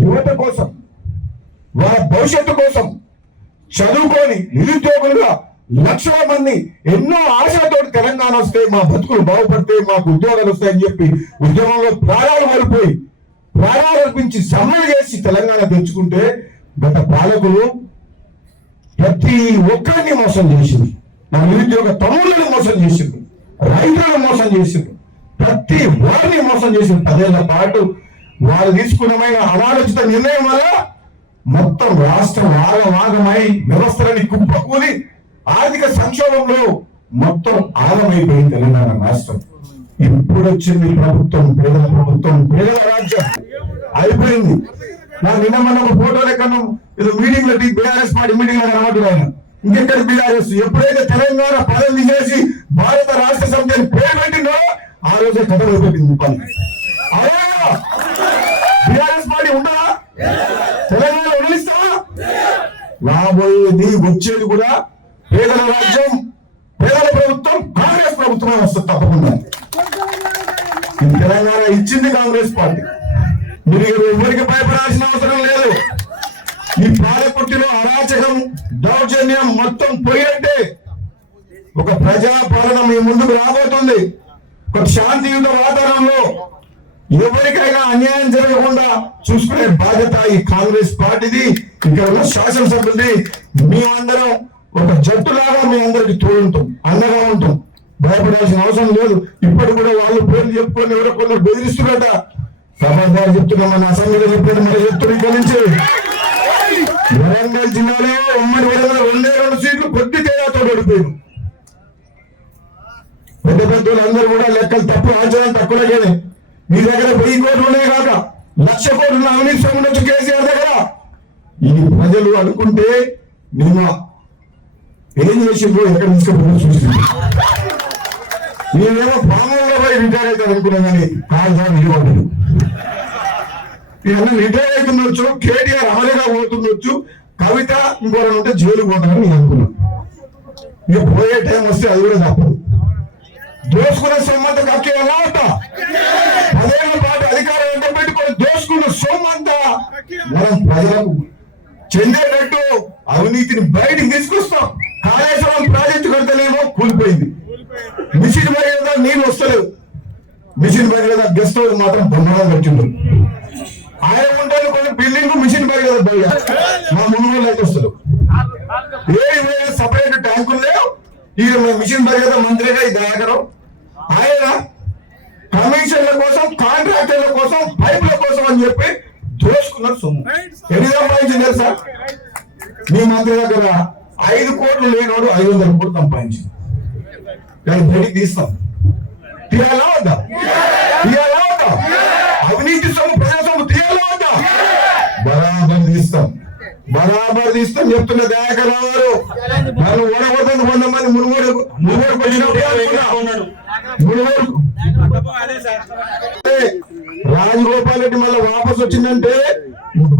యువత కోసం, వాళ్ళ భవిష్యత్తు కోసం చదువుకొని నిరుద్యోగులుగా లక్షల మంది ఎన్నో ఆశలతో తెలంగాణ వస్తే మా బతుకులు బాగుపడితే మాకు ఉద్యోగాలు వస్తాయని చెప్పి ఉద్యమంలో ప్రాణాలు కోల్పోయి ప్రాణాలు అర్పించి సమ్మెలు చేసి తెలంగాణ తెచ్చుకుంటే గత పాలకులు ప్రతి ఒక్కరిని మోసం చేసింది. నా నిరుద్యోగ తమ్ముళ్ళని మోసం చేసిండు, రైతులను మోసం చేసిండు, ప్రతి వారిని మోసం చేసిండు. 10 ఏళ్ల పాటు వారు తీసుకున్నమైన అనాలోచిత నిర్ణయం వల్ల మొత్తం రాష్ట్రం ఆగమాగమై వ్యవస్థలని కుప్పకూలి ఆర్థిక సంక్షోభంలో మొత్తం ఆగమైపోయింది తెలంగాణ రాష్ట్రం. ఇప్పుడు వచ్చింది ప్రభుత్వం, పేదల ప్రభుత్వం, పేదల రాజ్యం అయిపోయింది. నా నిన్న మన ఫోటోలు ఎక్కడ ఏదో మీటింగ్ లో బీఆర్ఎస్ పార్టీ మీటింగ్ లో కనబడుతుంది ఆయన. ఇంకెక్కడ బీఆర్ఎస్ ఎప్పుడైతే తెలంగాణ పదం తీసేసి భారత రాష్ట్ర సమితిని పేరు పెట్టిందో ఆ రోజే కథ పెట్టింది పని. బీఆర్ఎస్ పార్టీ ఉండదా? తెలంగాణ వదిలిస్తావా? రాబోయేది వచ్చేది కూడా పేదల రాజ్యం, పేదల ప్రభుత్వం, కాంగ్రెస్ ప్రభుత్వమే వస్తుంది తప్పకుండా. తెలంగాణ ఇచ్చింది కాంగ్రెస్ పార్టీ. మీరు ఎవరికి భయపడాల్సిన అవసరం లేదు. ఈ పాలకుర్తిలో అరాచకం, దౌర్జన్యం మొత్తం పోయినట్టే. ఒక ప్రజా పాలన మీ ముందుకు రాబోతుంది. ఒక శాంతియుత వాతావరణంలో ఎవరికైనా అన్యాయం జరగకుండా చూసుకునే బాధ్యత ఈ కాంగ్రెస్ పార్టీది, ఇక్కడ ఉన్న శాసనసభ్యులది. మీ అందరం ఒక జట్టులాగా మీ అందరికి తోడుంటాం, అండగా ఉంటాం. భయపడాల్సిన అవసరం లేదు. ఇప్పటి కూడా వాళ్ళు పేర్లు చెప్పుకొని ఎవరో కొందరు బెదిరిస్తున్నట. ఖబర్దారు చెప్తున్నా, మన అసెంబ్లీలో చెప్పారు, మరి చెప్తున్నారు. ఇక్కడ నుంచి వరంగల్ జిల్లాలో ఉమ్మడి వరంగల్ 2 సీట్లు కొద్ది తేడాతో ఓడిపోయారు. పెద్ద పెద్దలు అందరూ కూడా లెక్కలు తప్పు, ఆచరణ తక్కువగానే. మీ దగ్గర 1000 కోట్లు ఉన్నాయి కాక 1,00,000 కోట్లు అవినీతి సొమ్ము ఉండొచ్చు కేసీఆర్ దగ్గర. ఇది ప్రజలు అనుకుంటే నేను ఏం చేసిండ్రో ఎక్కడ తీసుకుపోయి చూసింది. నేనేమో పాములో పోయి రిటైర్ అవుతాను అనుకున్నా, కానీ కాదు నిలబడ్డాడు. ఇవన్నీ రిటైర్ అవుతుండొచ్చు, కేటీఆర్ అమలుగా పోతుండొచ్చు, కవిత ఇంకోటి ఉంటే జైలు పోతానని నేను అనుకున్నాను. ఇక పోయే టైం వస్తే అది కూడా తప్పదు. దోసుకున్న సొమ్మంతా కక్కి ఎలా ఉంటా? 10 ఏళ్ల పాటు అధికారం ఎంత పెట్టుకొని దోసుకున్న సొమ్మంతా మనం ప్రజలకు చెందేటట్టు అవినీతిని బయటికి తీసుకొస్తాం. కాళేశ్వరం ప్రాజెక్టు కడతలేమో కూలిపోయింది. మిషన్ భగీరథ నీళ్ళు వస్తలేవు. మిషన్ భగీరథ గెస్ట్ హౌస్ మాత్రం బంధనం పెట్టిండ్రు. ఆయన ఉంటే కొన్ని బిల్డింగ్ మిషన్ భగీరథ పోయా మా మునుగోలు అయితే వస్తలేవు. ఏ సపరేట్ ట్యాంకులు లేవు. ఈ మిషన్ భగీరథ మంత్రిగా ఈ దయాకరం ఆయన కమిషన్ల కోసం, కాంట్రాక్టర్ల కోసం, పైపుల కోసం అని చెప్పి దోసుకున్నారు సొమ్ము. ఎన్ని సంపాదించింది తెలుసా? మీ మంత్రి దగ్గర 5 కోట్లు లేనోడు 500 కోట్లు సంపాదించింది. కానీ బయటికి తీస్తాం. తీయాలా వద్దా? తీయాలా వద్దా? అవినీతి సొమ్ము, ప్రజా సొమ్ము తీయాలా వద్దా? బరాబర్ తీస్తాం, బరాబర్ తీస్తాం చెప్తున్న దయాకరావు గారు. నన్ను ఓడగొడుతుంది కొంతమంది. మునుగోడు రాజగోపాల్ రెడ్డి మళ్ళీ వాపస్ వచ్చిందంటే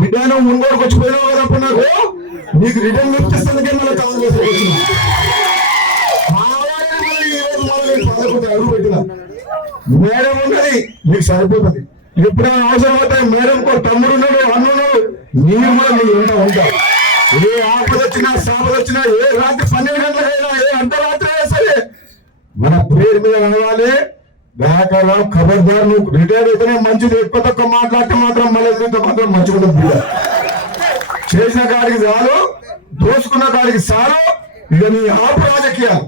బిడ్డను మునుగోడుకు వచ్చిపోయినావు కదా. అప్పుడు నాకు నీకు రిటర్న్ ఇప్పిస్తుంది మళ్ళీ కాంగ్రెస్ వచ్చింది. అడుగు పెట్టిన మేడం ఉన్నది, మీకు సరిపోతుంది. ఎప్పుడైనా అవసరం అవుతాయి. మేడం తమ్ముడు ఉన్నాడు, అన్నున్నాడు, నీవు కూడా మీరు ఉంటా. ఏ ఆపద వచ్చినా, సాపద వచ్చినా, ఏ రాత్రి 12 గంటలకైనా, ఏ అర్ధరాత్రి అయినా సరే మన పేరు మీద నడవాలి. దయాకర్రావు ఖబర్దార్, నువ్వు రిటైర్ అయితేనే మంచిది. ఎక్కువ తక్కువ మాట్లాడితే మాత్రం మళ్ళీ మాత్రం మంచిగా చేసిన కాడికి చాలు, దోసుకున్న కాడికి చాలు. ఇక నీ ఆపు రాజకీయాలు